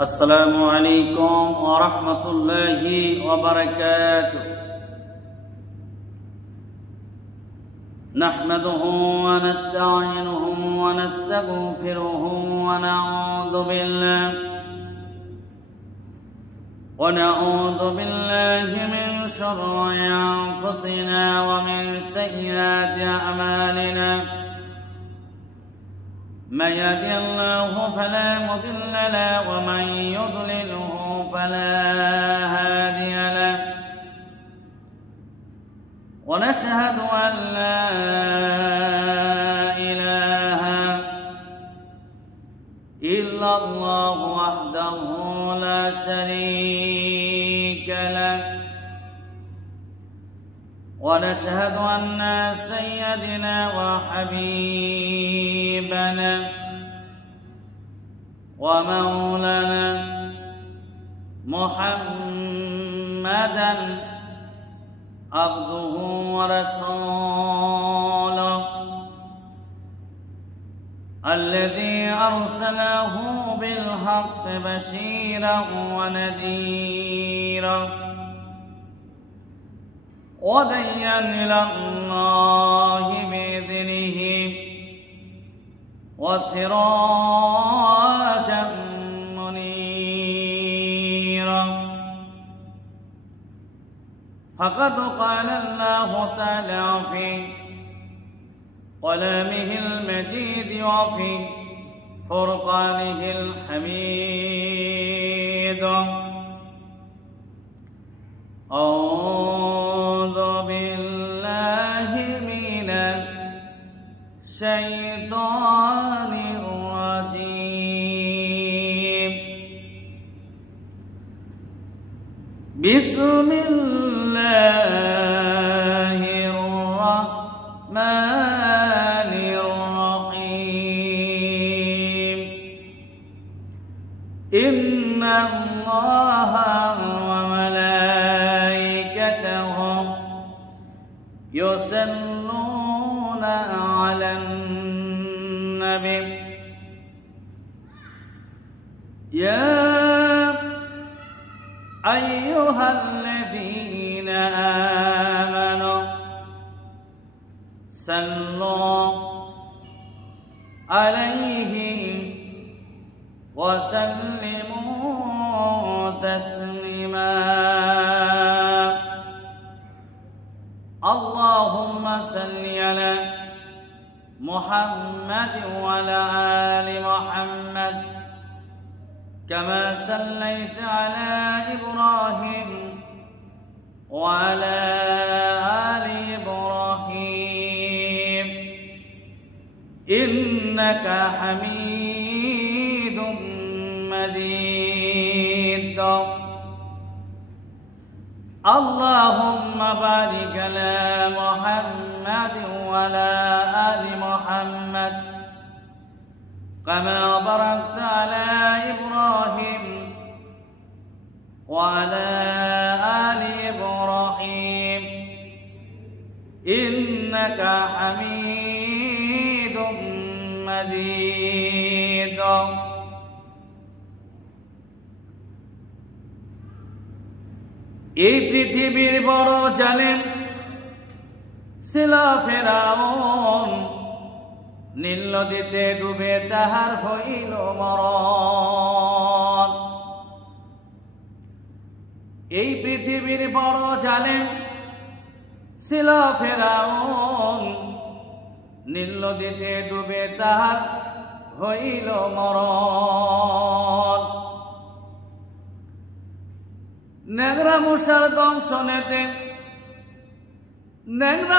السلام عليكم ورحمة الله وبركاته. نحمده ونستعينه ونستغفره ونعوذ بالله من شرور أنفسنا ومن سيئات أعمالنا. من يهده الله فلا مضل له ومن يضلله فلا هادي له. ونشهد أن لا إله إلا الله وحده لا شريك له. ونشهد أن سيدنا وحبيبنا ومولانا محمدا عبده ورسوله الذي أرسله بالحق بشيرا ونذيرا وديا إلى الله بإذنه وسراجا منيرا. فقد قال الله تعالى في كلامه المجيد وفي فرقانه الحميد: أعوذ بالله من الشيطان الرجيم. بسم الله الرحمن الرحيم. إن الله يصلون على النبي يا أيها الذين آمنوا صلوا عليه وسلموا تسليما. اللهم صل على محمد وعلى آل محمد كما صليت على إبراهيم وعلى آل إبراهيم إنك حميد مجيد. اللهم بارك على محمد وعلى آل محمد كما باركت على إبراهيم وعلى آل إبراهيم إنك حميد مجيد. এই পৃথিবীর বড় জালেম ছিল ফেরাউন, নীল নদীতে ডুবে তাহার হইল মরণ। এই পৃথিবীর বড় জালেম ছিল ফেরাউন, নীল নদীতে ডুবে তাহার হইল মরণ। ন্যাংরা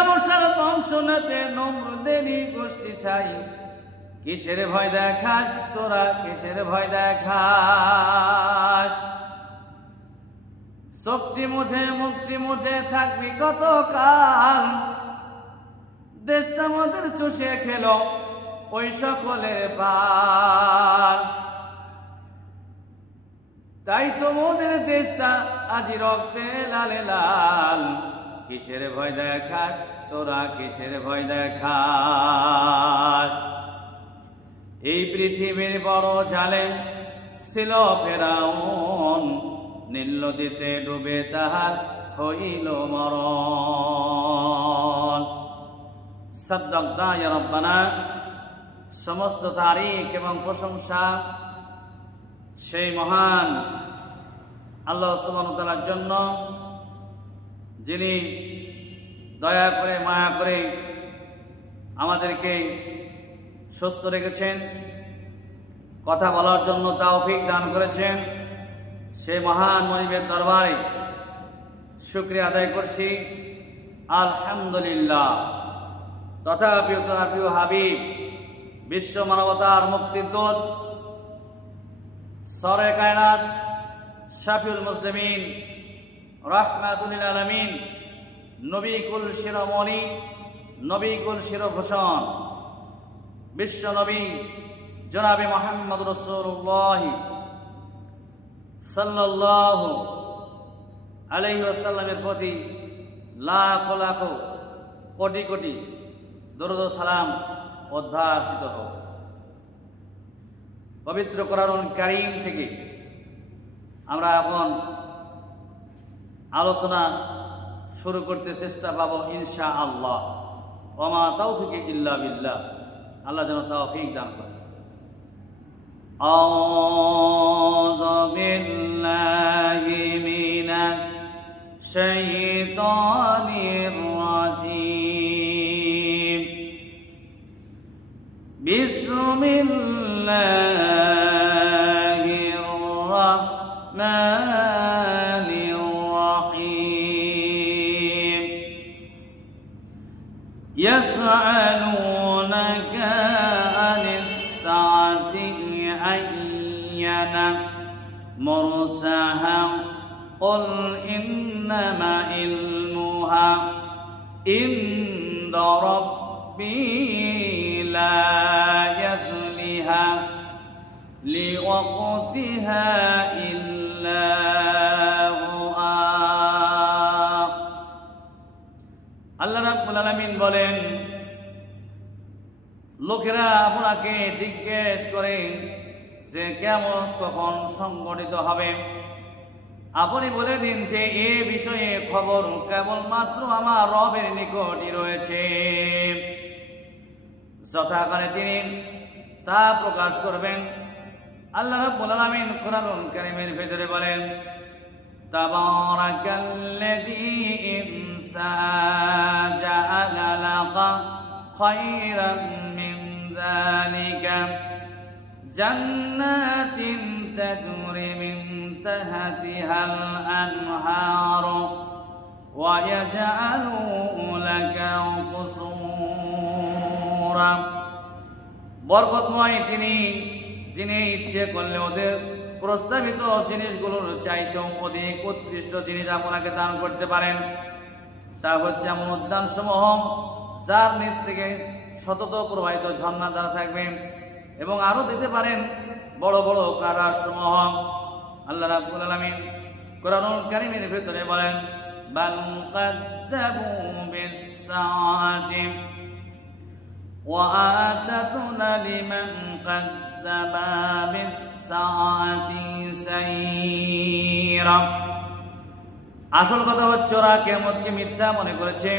মশার দংশনেতে নমরুদেরই গোষ্ঠী চাই। কিসের ভয় দেখাস তোরা, কিসের ভয় দেখাস? শক্তি মুঝে মুক্তি মুঝে থাকবি কতকাল? দেশটা আমাদের চুষে খেল ওই সকলের পাল। তাই তো মোদের দেশটা আজি রক্তে লালে লাল। কিসের ভয় দেখাস তোরা, কিসের ভয় দেখাস? এই পৃথিবীর বড় জালেম ছিল ফেরাউন, নীল নদীতে ডুবে তাহার হইল মরণ। সাদ্দাকতা ইয়া রাব্বানা, সমস্ত তারিখ এবং প্রশংসা সেই মহান আল্লাহ সুবহানাহু ওয়া তাআলার জন্য, যিনি দয়া করে মায়া করে আমাদেরকে সুস্থ রেখেছেন, কথা বলার জন্য তৌফিক দান করেছেন। সেই মহান মনিবের দরবারে শুকরিয়া আদায় করছি, আলহামদুলিল্লাহ। তথাপি তার প্রিয় হাবিব, বিশ্ব মানবতার মুক্তির দূত, সরে কায়নাত, শাফিউল মুসলিমিন, রাহমাতুল লিল আলামিন, নবী কুল শিরোমণি, নবী কুল শিরোভূষণ, বিশ্ব নবী জনাবে মুহাম্মদ রাসূলুল্লাহ সাল্লাল্লাহু আলাইহি ওয়াসাল্লামের প্রতি লাখ লাখ কোটি কোটি দরুদ ও সালাম উদ্ভাসিত হোক। পবিত্র কোরআনুল কারীম থেকে আমরা এখন আলোচনা শুরু করতে চেষ্টা পাবো ইনশাআল্লাহ। ওয়া মা তাওফিকি ইল্লা বিল্লাহ, আল্লাহ যেন তৌফিক দান করেন। আউযু বিল্লাহি মিনাশ শাইতানির রাজীম। বিসমিল্লাহির রাহমানির রাহিম। ইয়াসআলুনাকা আনিস সাআতি আইয়ানা মুরসাহা قل إنما علمها عند ربي لا يصلها لوقتها إلا هو। আল্লাহ রাব্বুল আলামিন বলেন, লোকেরা আপনাকে জিজ্ঞেস করে যে কিয়ামত কখন সংঘটিত হবে। আপনি বলে দিন যে এ বিষয়ে খবর কেবলমাত্র আমার রবের নিকটই রয়েছে, যথাকালে তিনি তা প্রকাশ করবেন। আল্লাহ রাব্বুল আলামিন কোরআনুল কারীমের ভিতরে বলেন, তাবারাকাল্লাযী ইন জাআলা লাকা খায়রাম মিন যালিকা জান্নাতিন তাজরি মিন তাহতিহাল আনহারু ওয়া ইয়াজআলু লাকা কুসুরা। বরকতময় তিনি, যিনি ইচ্ছে করলে ওদের প্রস্তাবিত জিনিসগুলোর চাইতেও অধিক উৎকৃষ্ট জিনিস আপনাকে দান করতে পারেন। তা হচ্ছে এমন উদ্যান সমূহ যার নিচ থেকে সতত প্রবাহিত ঝর্ণা দ্বারা থাকবে, এবং আরো দিতে পারেন বড় বড় কারার সমূহ। আল্লাহ রাব্বুল আলামিন কোরআনুল কারীমের ভিতরে বলেন, বাল কাযযাবু বিস-সাআতি ওয়া আতাতুনা লিমান কাযযাবা বিস-সাআতি সাইরা। আসল কথা হচ্ছে ওরা কিয়ামতকে মিথ্যা মনে করেছে,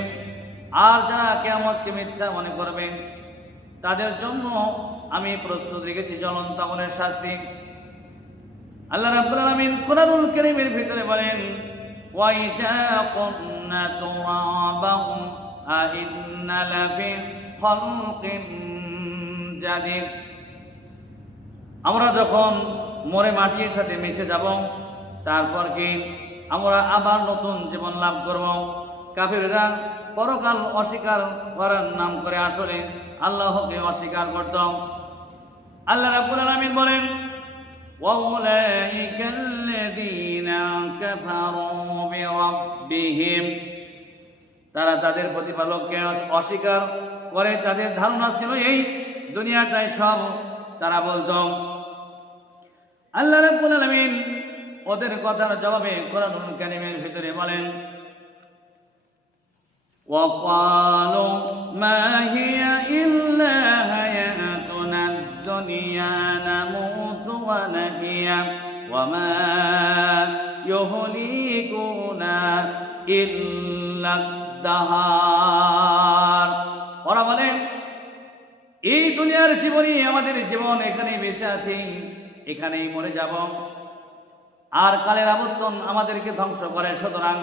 আর যারা কিয়ামতকে মিথ্যা মনে করবে তাদের জন্য আমি প্রস্তুত রেখেছি জ্বলন্ত আগুনের শাস্তি। আল্লাহ রাব্বুল আলামিন কোরআনুল কারীমের ভিতরে বলেন, ওয়া ইজা কুননা তুরাবান আ ইন্না লাফি খালকিন জাদীদ। আমরা যখন মরে মাটির সাথে মিশে যাব, তারপর কি আমরা আবার নতুন জীবন লাভ করব। কাফিররা পরকাল অস্বীকার করার নাম করে আসলে আল্লাহকে অস্বীকার করত। আল্লাহ রাব্বুল আলামিন বলেন, ওয়াউলাইকাল্লাযীনা কাফারু বিরাব্বিহিম। তারা তাদের প্রতিপালককে অস্বীকার করে। তাদের ধারণা ছিল এই দুনিয়াটাই সব। তারা বলত, আল্লাহ রাব্বুল আলামিন ওদের কথার জবাবে কোরআনুল কারীমের ভিতরে বলেন, وقالوا ما هي إلا حياتنا الدنيا نموت ونحيا وما يهلكنا إلا الدهر ওরা বলেন এই দুনিয়ার জীবনই আমাদের জীবন, এখানেই বেঁচে আছি, এখানেই মরে যাব, আর কালের আবর্তন আমাদেরকে ধ্বংস করে, সুতরাং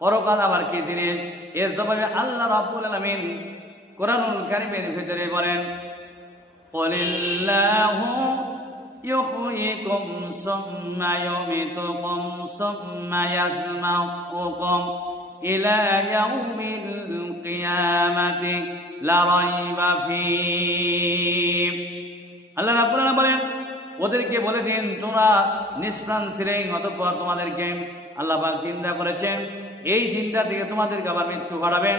পরকাল আবার কি জিনিস? এর জবাবে আল্লাহ রাব্বুল আলামিন কোরআনুল কারীমের ভিতরে বলেন, কুলিল্লাহু ইউহয়িকুম সুম্মা ইউমীতুকুম সুম্মা ইয়াসমাউকুম ইলা ইয়াউমিল কিয়ামাতি লা রাইবা ফীহ। আল্লাহ রাব্বুল আলামিন বলেন, ওদেরকে বলে দিন তোমরা নিষ্প্রাণ ছিলে, অতঃপর তোমাদেরকে আল্লাহ পাক জিন্দা করেছেন, এই জিন্দা থেকে তোমাদেরকে আবার মৃত্যু ঘটাবেন,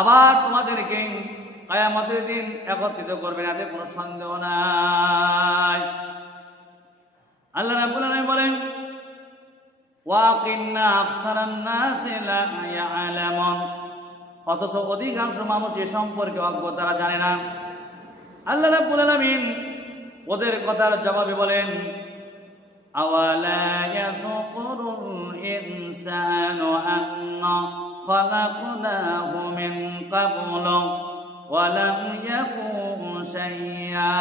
আবার তোমাদেরকে কিয়ামতের দিন একত্রিত করবেন, এতে কোনো সন্দেহ নাই। আল্লাহ রাব্বুল আলামিন বলেন, ওয়াকিন্না আকসারান নাসি লা ইয়ালামুন, অথচ অধিকাংশ মানুষ এ সম্পর্কে অজ্ঞ, তারা জানে না। আল্লাহ রাব্বুল আলামিন ওদের কথার জবাবে বলেন, আওয়ালা ইয়াশুকুরুল ইনসানু আন্না খালাকনাহু মিন ক্বাবলু ওয়া লাম ইয়াকু শাইয়্যা।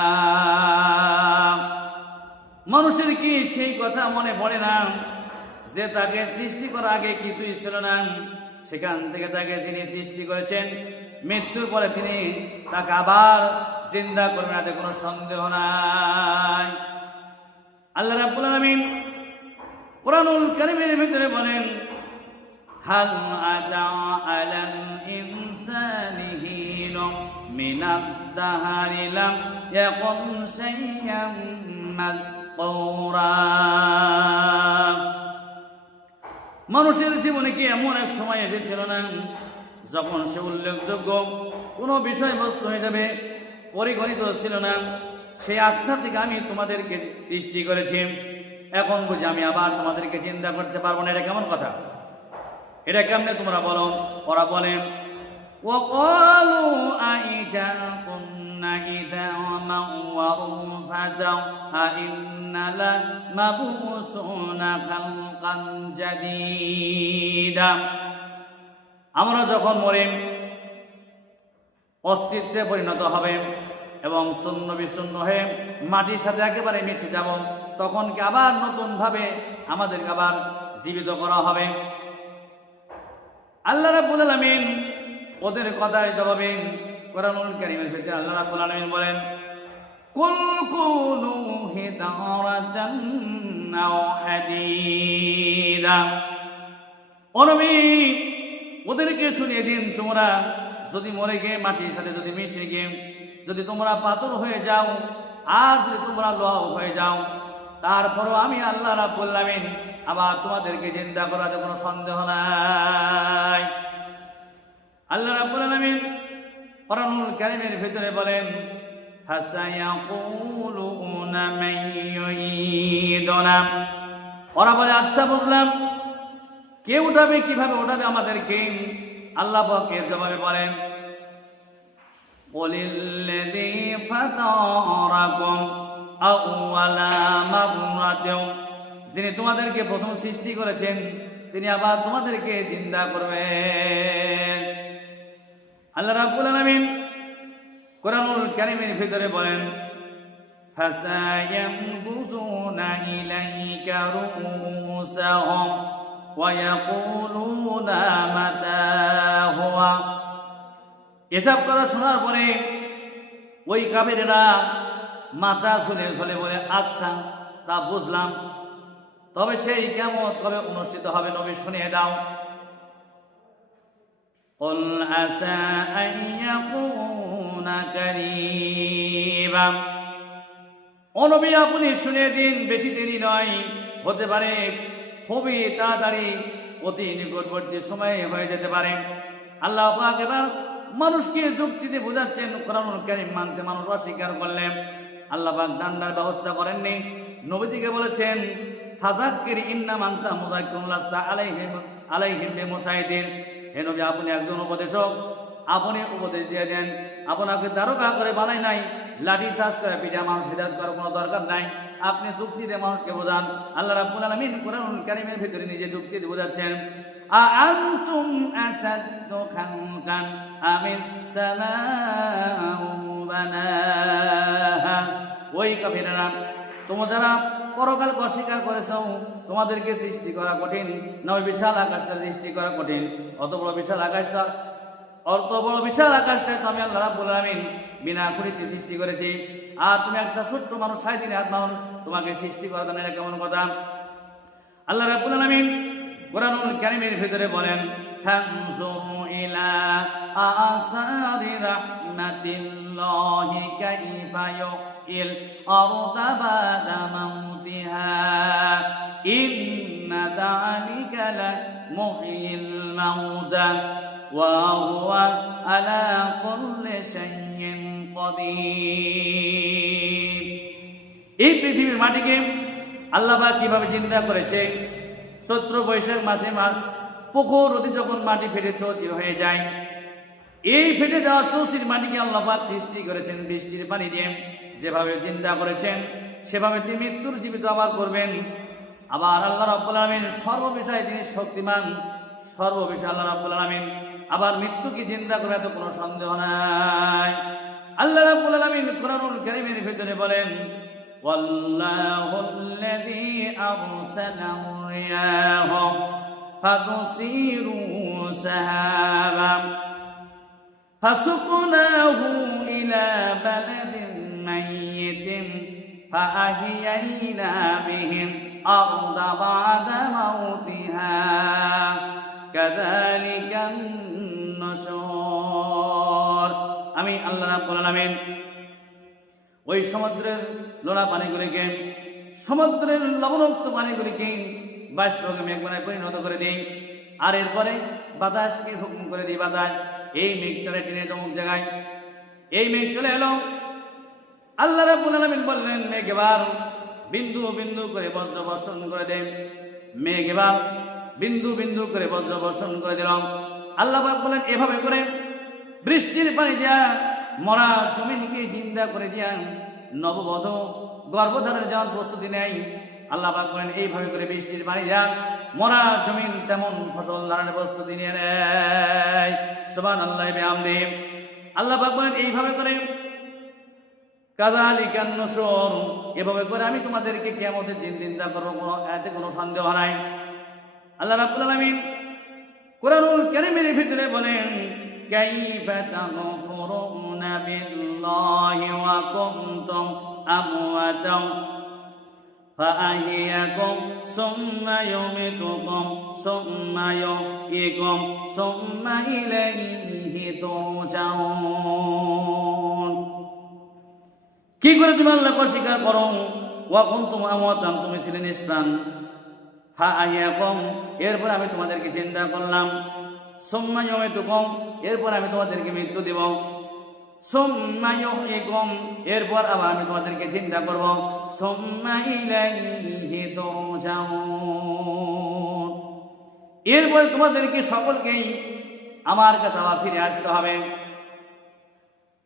মানুষের কি সেই কথা মনে পড়ে না যে তাকে সৃষ্টি করার আগে কিছুই ছিল না, সেখান থেকে তাকে যিনি সৃষ্টি করেছেন, মৃত্যুর পরে তিনি তাকে আবার জিন্দা করবেন, এতে কোনো সন্দেহ নাই। আল্লাহ রাব্বুল আলামিন কোরআনুল কারীমের ভিতরে বলেন, হাল আতা আলাল ইনসানি হিনুম মিনাদ দাহরি লাম ইয়াকুন শাইয়্যান মাযকুরা। মানুষের জীবনে কি এমন এক সময় এসেছিল না যখন সে উল্লেখযোগ্য কোনো বিষয়বস্তু হিসেবে পরিগণিত ছিল না? সেই আকসা থেকে আমি তোমাদেরকে সৃষ্টি করেছি, এখন বুঝি আমি আবার তোমাদেরকে চিন্তা করতে পারবো না? এটা কেমন কথা? এটা কেমনে তোমরা বলো? ওরা বলেন, ওয়াকালু আইজা কুন্না ইযামান ওয়া রুফাতান আইন্না লামাবুসুনা খালকান জাদীদা। আমরা যখন মরে অস্তিত্বে পরিণত হবে এবং শূন্য বিশূন্য হয়ে মাটির সাথে একেবারে মিশে যাব, তখন কি আবার নতুন ভাবে আমাদেরকে আবার জীবিত করা হবে? আল্লাহ রাব্বুল আলামিন ওদের কথায় জবাবে কোরআনুল কারীমের ভিতরে আল্লাহ রাব্বুল আলামিন বলেন, কুল কুনু হিদারাতান আও হাদীদা। ও নবী, ওদেরকে শুনিয়ে দিন, তোমরা যদি মরে গিয়ে মাটির সাথে যদি মিশে গিয়ে যদি তোমরা পাথর হয়ে যাও আর যদি তোমরা লোহাও হয়ে যাও, তারপরও আমি আল্লাহ রাব্বুল আলামিন আবার তোমাদেরকে চিন্তা করাতে কোনো সন্দেহ নাই। আল্লাহ রাব্বুল আলামিন কোরআনুল কারীমের ভিতরে বলেন, ফাসায়াকুলুনা মান ইউঈদুনা। ওরা বলে, আচ্ছা বুঝলাম, কে উঠাবে, কিভাবে উঠাবে আমাদেরকে? আল্লাহ পাক এর জবাবে বলেন, কুলিল্লাযী ফাতারাকুম আউওয়ালা মাররাতিন, যিনি তোমাদেরকে প্রথম সৃষ্টি করেছেন তিনি আবার তোমাদেরকে জিন্দা করবেন। আল্লাহ রাব্বুল আলামিন কোরআনুল কারীমের ভিতরে বলেন, ফাসায়ানগুযুনা ইলাইকা রুউসাহুম ওয়া ইয়াকুলুনা মাতা হুয়া। এসব কথা শোনার পরে ওই কাফেরেরা মাথা শুনে চলে বলে, আচ্ছা তা বুঝলাম, তবে সেই কিয়ামত কবে অনুষ্ঠিত হবে নবী শুনিয়ে দাও। কুল আসা আন ইয়াকুনা কারীবা। ও নবী, আপনি শুনিয়ে দিন, বেশি দেরি নয়, হতে পারে খুবই তাড়াতাড়ি, অতি নিকটবর্তী সময়ে হয়ে যেতে পারে। আল্লাহ পাক এবার মানুষকে যুক্তিতে বোঝাচ্ছেন, কোরআনুল কারীম মানতে মানুষ অস্বীকার করলেন। আল্লাহ পাক ডান্ডার ব্যবস্থা করেননি, নবীজিকে বলেছেন, ফাযাক্কির ইন্নামা আনতা মুযাক্কিরুন লাস্তা আলাইহিম বিমুসাইতির। হে নবী, আপনি একজন উপদেশক, আপনি উপদেশ দিয়ে দেন, আপনাকে দারোগা করে বানাই নাই, লাঠি চার্জ করে পিঠা মানুষ হেদায়েত করার কোনো দরকার নাই। আপনি যুক্তিতে মানুষকে বোঝান। আল্লাহ রাব্বুল আলামিন কোরআনুল কারীমের ভিতরে নিজে যুক্তি দিয়ে বোঝাচ্ছেন, আআনতুম আসাদ্দু খালকান আমিস সামাউ বানাহা। ওই কাফিররা, তোমরা যারা পরকালকে অস্বীকার করেছো, তোমাদেরকে সৃষ্টি করা কঠিন না ওই বিশাল আকাশটা সৃষ্টি করা কঠিন? অত বড় বিশাল আকাশটা তো আমি আল্লাহ রাব্বুল আলামিন বিনা খুঁটিতে সৃষ্টি করেছি, আর তুমি একটা ছোট্ট মানুষ 3.5 হাত মানুষ, তোমাকে সৃষ্টি করা জানে না, কেমন কথা? আল্লাহ রাব্বুল আলামিন কোরআনুল কারীমের ভিতরে বলেন, ফানজুরু ইলা আসারি রাহমাতিল্লাহি কাইফা ইউহিল আরদা বাদা মাউতিহা ইন্না যালিকা লামুহয়িল মাউতা ওয়া হুয়া আলা কুল্লি শাইইন কাদির। এই পৃথিবীর মাটিকে আল্লাহ পাক কিভাবে চিন্তা করেছে? চৈত্র বৈশাখ মাসে পুকুর নদী যখন মাটি ফেটে চৌচির হয়ে যায়, এই ফেটে যাওয়া চৌচির মাটিকে আল্লাহ পাক সৃষ্টি করেছেন বৃষ্টির পানি দিয়ে। যেভাবে চিন্তা করেছেন সেভাবে তিনি মৃত্যুর জীবিত আবার করবেন। আবার আল্লাহ রাব্বুল আলামিন সর্ববিষয়ে তিনি শক্তিমান, সর্ববিষয়ে আল্লাহ রাব্বুল আলামিন আবার মৃত্যুকে চিন্তা করে এত কোনো সন্দেহ নাই। আল্লাহ রাব্বুল আলামিন কোরআনুল কারীমের ভিতরে বলেন, ওয়াল্লাহুল্লাযী আরসালা রিয়াহা ফাতুসিরু সাহাবা ফাসুকনাহু ইলা বালাদিন মাইয়িতিন ফাআহইয়াইনা বিহিল আরদা বা'দা মাউতিহা কাযালিকান নুশুর। আমি আল্লাহ রাব্বুল আলামিন ওই সমুদ্রের লোনা পানিগুলিকে, সমুদ্রের লবণাক্ত পানিগুলিকে বাষ্পকে মেঘ বানায় পরিণত করে দিই, আর এরপরে বাতাসকে হুকুম করে দিই, বাতাস এই মেঘটারে টেনে তমুক জায়গায়, এই মেঘ চলে এলো। আল্লাহ রাব্বুল আলামিন বললেন, মেঘ এবার বিন্দু বিন্দু করে বজ্র বর্ষণ করে দেন। মেঘ এবার বিন্দু বিন্দু করে বজ্র বর্ষণ করে দিলাম। আল্লাহ পাক বলেন, এভাবে করে বৃষ্টির পানি দিয়া মরা জমিনকে জিন্দা করে দিয়া নববধ গর্ভধারণের যাওয়ার প্রস্তুতি নেয়। আল্লাহ পাক বলেন, এইভাবে করে বৃষ্টির পানি দিয়া মরা জমিন তেমন ফসল ধারণের প্রস্তুতি নিয়ে নেয়। সুবহানাল্লাহি বিহামদিহি। আল্লাহ পাক বলেন, এইভাবে করে কাযালিকান নুশুর, এভাবে করে আমি তোমাদেরকে কিয়ামতের দিন চিন্তা করবো, এতে কোনো সন্দেহ নাই। আল্লাহ রাব্বুল আলামিন কোরআনুল কারীমের ভিতরে বলেন, কাইফা তাগফুরুনা বিল্লাহি ওয়া কুনতুম আমওয়াতান ফাআহইয়াকুম সুম্মা ইউমীতুকুম সুম্মা ইউহয়িকুম সুম্মা ইলাইহি তুরজাউন। কি করে তুমি আল্লাহকে অস্বীকার করো? ওয়া কুনতুম আমওয়াতান, তুমি ছিলে নিষ্প্রাণ। ফাআহইয়াকুম, এরপর আমি তোমাদেরকে চিন্তা করলাম। সুম্মা ইউমীতুকুম, এরপর আমি তোমাদেরকে মৃত্যু দেব। সুম্মা ইউহয়িকুম, এরপর আবার আমি তোমাদেরকে চিন্তা করব। সুম্মা ইলাইহি তুরজাউন, এরপর তোমাদেরকে সকলকেই আমার কাছে আবার ফিরে আসতে হবে।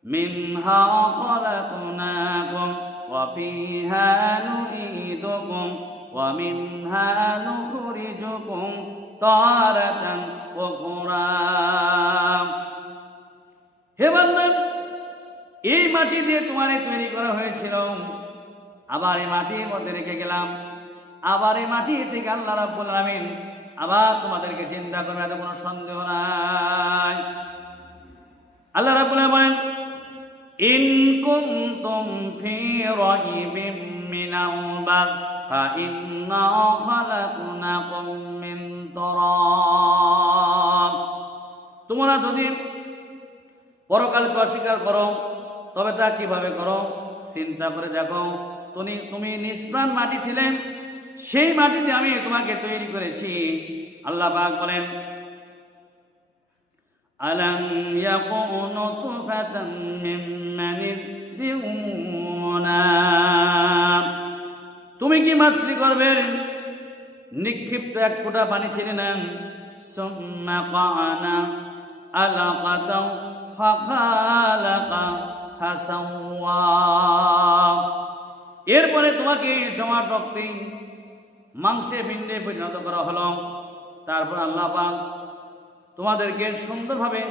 মিনহা খালাকনাকুম ওয়া ফিহা নুঈদুকুম ওয়া মিনহা নুখরিজুকুম তারাতান উখরা। হে বান্দা, এই মাটি দিয়ে তোমারে তৈরি করা হয়েছিল, আবার এই মাটির মধ্যে রেখে গেলাম, আবার এই মাটি থেকে আল্লাহ রাব্বুল আলামিন আবার তোমাদেরকে চিন্তা করবে, এত কোনো সন্দেহ নাই। আল্লাহ রাব্বুল আলামিন বলেন, ইন কুনতুম ফি রাইবিম মিনাল বাস ফাইন্না খালাকনাকুম মিন তুরাব। তোমরা যদি পরকালকে অস্বীকার করো, তবে তা কিভাবে করো চিন্তা করে দেখো। তুমি নিষ্প্রাণ মাটি ছিলেন, সেই মাটিতে আমি তোমাকে তৈরি করেছি। আল্লাহ পাক বলেন, আলাম ইয়াকুনু নুতফাতান মিন মানিন ইউমনা, তুমি কি মাতৃগর্ভের নিক্ষিপ্ত এক ফোঁটা পানি ছিলে না? সুম্মা কানা আলাকাতাও ফাখালাকা ফাসাওয়া। এরপরে তোমাকে জমাট রক্তে মাংসে পিণ্ডে পরিণত করা হলো। তারপর আল্লাহ পাক তোমাদেরকে সুন্দরভাবে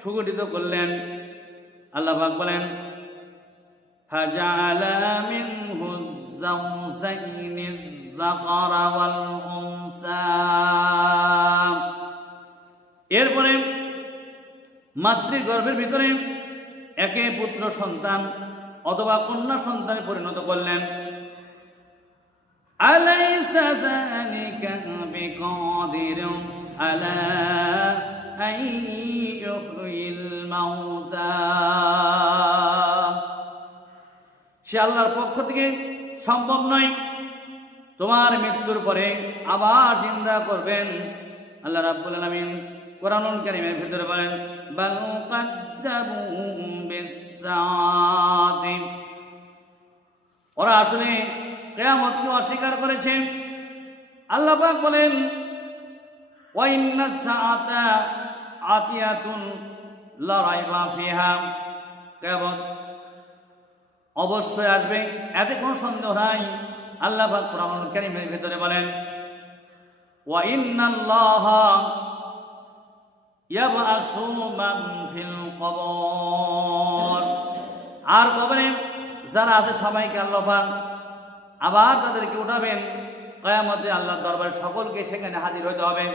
সুগঠিত করলেন। আল্লাহ পাক বলেন ফাজআলা মিনহু যাওজাইনি যাকারা ওয়াল উনসা। এরপরে মাতৃগর্ভের ভিতরে একে পুত্র সন্তান অথবা কন্যা সন্তানে পরিণত করলেন। আলাইসা যালিকা বিকাদিরিন আলা আন ইউহয়িল মাউতা। সে আল্লাহর পক্ষ থেকে সম্ভব নয় তোমার মৃত্যুর পরে আবার জিন্দা করবেন। আল্লাহ রাব্বুল আলামিন কোরআনুল কারীমের ভিতরে বলেন বাল কাজ্জাবু বিসসাআতি। ওরা আসলে কিয়ামতকে অস্বীকার করেছে। আল্লাহ পাক বলেন ওয়া ইন্নাস সাআতা আতিয়াতুন লা রাইবা ফিহা। কিয়ামত অবশ্যই আসবে, এতে কোনো সন্দেহ নাই। আল্লাহ পাক কোরআনুল কারীমের ভিতরে বলেন ওয়া ইন্নাল্লাহা ইয়াবআসু মান ফিল কবর। আর কবরে যারা আছে সবাইকে আল্লাহ পাক আবার তাদেরকে উঠাবেন। কিয়ামতে আল্লাহর দরবারে সকলকে সেখানে হাজির হতে হবে।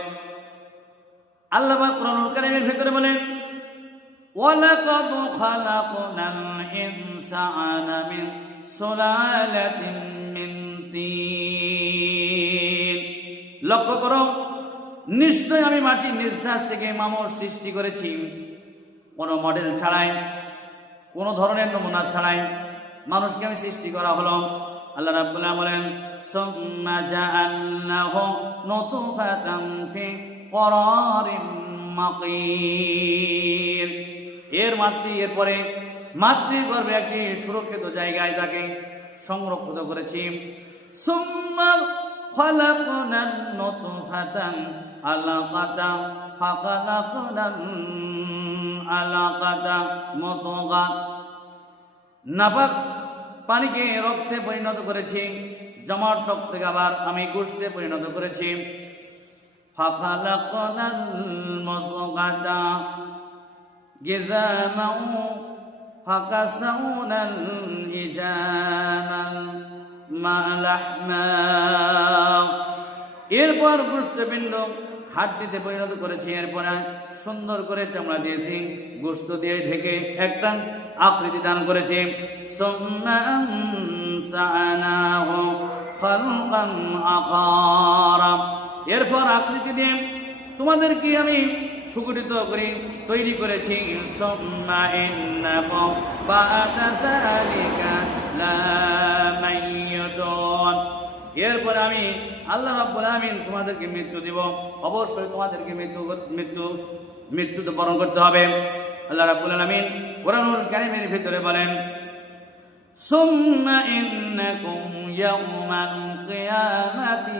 আল্লাহ পাক কোরআনুল কারীমের ভিতরে বলেন ওয়ালাকাদ খালাকনাল ইনসানা মিন সুলালাতিন মিন তিন। লক্ষ্য করো, নিশ্চয় আমি মাটির নিঃশ্বাস থেকে মানব সৃষ্টি করেছি, কোনো মডেল ছাড়াই, কোনো ধরনের নমুনা ছাড়াই মানুষকে আমি সৃষ্টি করা হলো। আল্লাহ রাব্বুল আলামিন বলেন সুম্মা জাআলনাহু নুতফাতান ফি করারিন মাকিন। এরপরে মাতৃগর্ভে একটি সুরক্ষিত জায়গায় তাকে সংরক্ষিত করেছি। সুম্মা খালাকনান নুতফাতান আলাকাতান ফাখালাকনাল আলাকাতা মুদগা। নাপাক পানিকে রক্তে পরিণত করেছি, জমাট রক্তকে আবার আমি গোশতে পরিণত করেছি। ফাখালাকনাল মুদগাতা গিযামান ফাকাসাউনাল ইজামান মা লাহমা। এরপর গোশতপিণ্ড হাড্ডিতে পরিণত করেছি। এরপরে সুন্দর করে চামড়া দিয়েছি, গোশত দিয়ে ঢেকে একটা আকৃতি দান করেছি। সুম্মা আনসানাহু খালকান আখারা। এরপর আকৃতি দিয়ে তোমাদেরকে আমি সুগঠিত করে তৈরি করেছি। সুম্মা ইন্নাকুম বা'দা যালিকা লামাইয়ুতুন। এরপর আমি আল্লাহ রাব্বুল আলামিন তোমাদেরকে মৃত্যু দিব। অবশ্যই তোমাদেরকে মৃত্যু তো বরণ করতে হবে। আল্লাহ রাব্বুল আলামিন কোরআনুল কারীমের ভিতরে বলেন সুম্মা ইন্নাকুম ইয়াওমাল কিয়ামাতি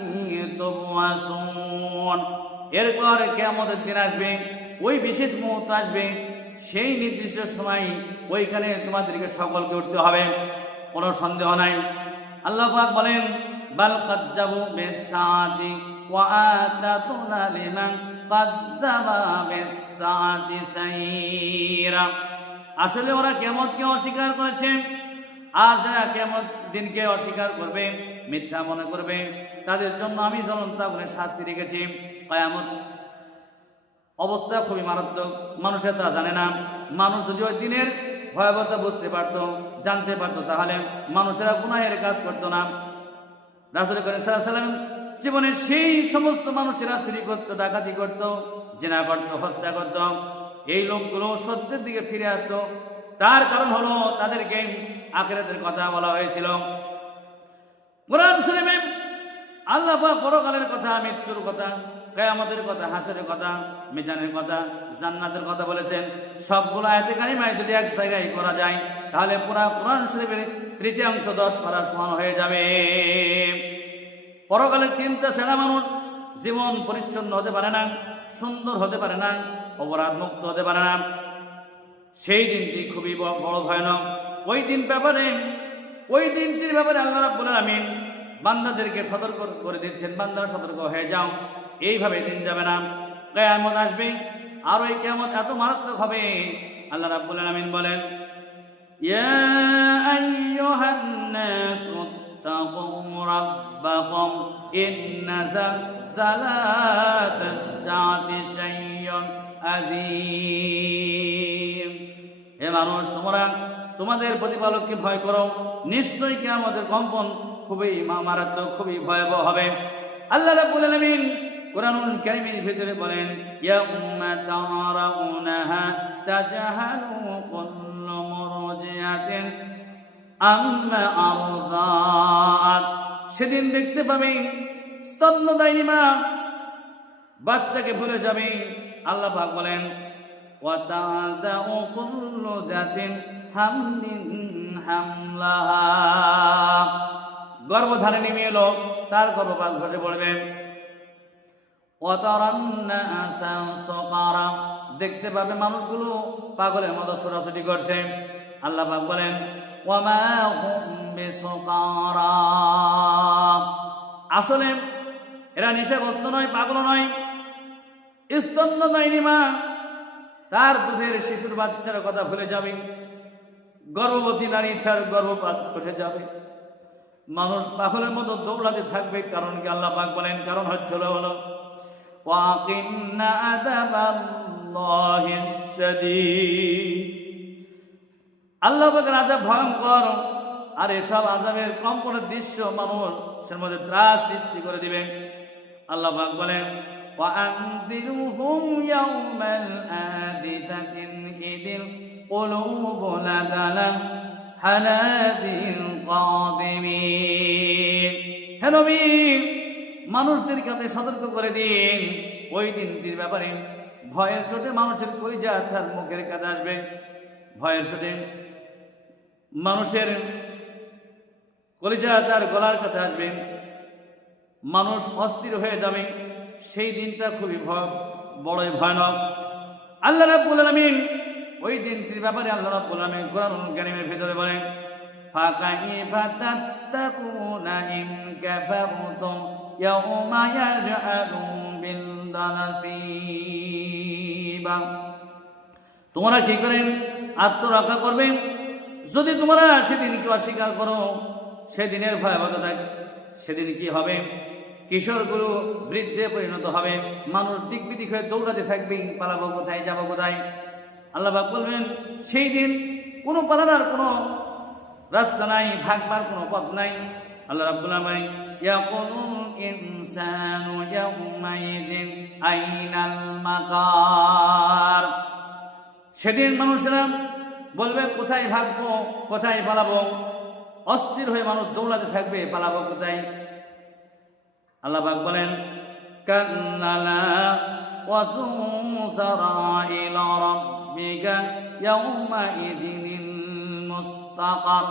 তুবআসুন। এরপর কিয়ামতের দিন আসবে, ওই বিশেষ মুহূর্ত আসবে, সেই নির্দিষ্ট সময় ওইখানে তোমাদেরকে সকলকে উঠতে হবে, কোনো সন্দেহ নাই। আল্লাহ পাক বলেন বাল কাজ্জাবু বিসসাআতি ওয়া আতাতুনা লিমান কাজ্জাবা বিসসাআতি সাইরা। আসলে ওরা কিয়ামতকে অস্বীকার করেছে, আর যারা কিয়ামত দিনকে অস্বীকার করবে, মিথ্যা মনে করবে, তাদের জন্য আমি জ্বলন্ত আগুনের শাস্তি রেখেছি। কিয়ামত অবস্থা খুবই মারাত্মক, মানুষের তা জানে না। মানুষ যদি ওই দিনের ভয়াবহতা বুঝতে পারত, জানতে পারত, তাহলে মানুষেরা গুনাহের কাজ করতো না। রাসূল করিম সাল্লাল্লাহু আলাইহি ওয়াসাল্লাম জীবনের সেই সমস্ত মানুষেরা চুরি করত, ডাকাতি করত, জিনা করত, হত্যা করত, এই লোকগুলো সত্যের দিকে ফিরে আসতো। তার কারণ হলো তাদেরকে আখিরাতের কথা বলা হয়েছিল। কোরআন শরীফে আল্লাহ পাক পরকালের কথা, মৃত্যুর কথা, কিয়ামতের কথা, হাসরের কথা, মিজানের কথা, জান্নাতের কথা বলেছেন। সবগুলো আয়াতে কারিমায় যদি এক জায়গায় করা যায়, তাহলে পুরা কোরআন শরীফের তৃতীয়াংশ 10 পারার সমান হয়ে যাবে। পরকালের চিন্তা ছাড়া মানুষ জীবন পরিচ্ছন্ন হতে পারে না, সুন্দর হতে পারে না, অপরাধ মুক্ত হতে পারে না। সেই দিনটি খুবই বড় ভয়ানক। ওই দিনটির ব্যাপারে আল্লাহ রাব্বুল আলামিন বান্দাদেরকে সতর্ক করে দিচ্ছেন, বান্দারা সতর্ক হয়ে যাও, এইভাবে দিন যাবে না, কিয়ামত আসবে। আর ওই কিয়ামত এত মারাত্মক হবে, আল্লাহ রাব্বুল আলামিন বলেন, ইয়া আইয়ুহান নাসু ইত্তাকু রাব্বাকুম ইন্না যালজালাতাস সাআতি শাইউন আযীম। হে মানুষ, তোমরা তোমাদের প্রতিপালককে ভয় করো, নিশ্চয়ই কিয়ামতের কম্পন খুবই মারাত্মক, খুবই ভয়াবহ হবে। আল্লাহ রাব্বুল আলামিন কুরআনুল কারীমের ভিতরে বলেন, ইয়াউমা তারাউনাহা তাজহালু কুল্লু মুরজিআতিন আম্মা আরদাআত। সেদিন দেখতে পাবে স্তন্যদায়িনী মা বাচ্চাকে ভুলে যাবে। আল্লাহ পাক বলেন, ওয়া তাযাউ কুল্লু জাতিন হামলিন হামলাহা। গর্ভধারিণী মেয়ে লোক তার গর্ভপাত ঘটে পড়বে। ওয়া তারান্নাসা সুকারা, দেখতে পাবে মানুষগুলো পাগলের মতো ছোটাছুটি করছে। আল্লাহ পাক বলেন, ওয়া মা হুম বিসুকারা, আসলে এরা নেশাগ্রস্ত নয়, পাগল নয়। স্তন্যদায়িনী মা তার দুধের শিশুর বাচ্চার কথা ভুলে যাবে। গর্ভবতী নারী তার গর্ভপাত ঘটে যাবে। মানুষ পাগলের মতো দৌড়াতে থাকবে। কারণ কি? আল্লাহ পাক বলেন, কারণ হচ্ছিল হলো ওয়াকিন্না আযাবাল্লাহিশ শাদীদ। আল্লাহ পাকের আযাব ভয়ঙ্কর। আর এসব আযাবের কম্পনের দৃশ্য মানুষের মধ্যে ত্রাস সৃষ্টি করে দিবে। আল্লাহ পাক বলেন, وأنذرهم يوم الآذفة إذ القلوب لدى الحناجر القاذبين। হে নবী, মানুষদেরকে আপনি সতর্ক করে দিন ওই দিনটির ব্যাপারে। ভয়ের চোটে মানুষের কলিজা তার মুখের কাছে আসবে। ভয়ের চোটে মানুষের কলিজা তার গলার কাছে আসবে। মানুষ অস্থির হয়ে যাবে। সেই দিনটা খুবই বড়ই ভয়ানক। আল্লাহ রাব্বুল আলামিন ওই দিনটির ব্যাপারে আল্লাহ রাব্বুল আলামিন কুরআনুল কারীমের ভিতরে বলেন, ফাকাইফা তাত্তাকুনা ইন কাফারতুম ইয়াওমা ইয়াজআলু বিলদানাসিবা। তোমরা কি করেন আত্মরক্ষা করবেন যদি তোমরা সেদিনকে অস্বীকার করো? সেদিনের ভয়াবহতা, সেদিন কি হবে? কিশোরগুলো বৃদ্ধে পরিণত হবে। মানুষ দিক বিদিক হয়ে দৌড়াতে থাকবে, পালাবো কোথায়, যাবো কোথায়। আল্লাহ পাক বলবেন, সেই দিন কোনো পালানোর কোনো রাস্তা নাই, ভাগবার কোনো পথ নাই। আল্লাহ রাব্বুল আলামিন, ইয়াকুলুল ইনসানু ইয়াউমাইযিন আইনাল মাকার। সেদিন মানুষেরা বলবে, কোথায় ভাগবো, কোথায় পালাবো। অস্থির হয়ে মানুষ দৌড়াতে থাকবে, পালাবো কোথায়। আল্লাহ পাক বলেন, কাল্লা ওয়াসুসারা ইলা রাব্বিকা ইয়াউমাইযিনিল মুস্তাকার।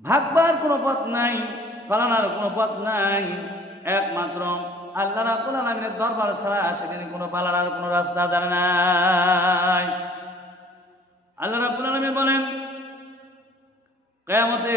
ভাগবার কোনো পথ নাই, পালানোর কোনো পথ নাই, একমাত্র আল্লাহ রাব্বুল আলামিনের দরবার ছাড়া সেদিন কোনো পালানোর কোনো রাস্তা জানে নাই। আল্লাহ রাব্বুল আলামিন বলেন, কিয়ামতে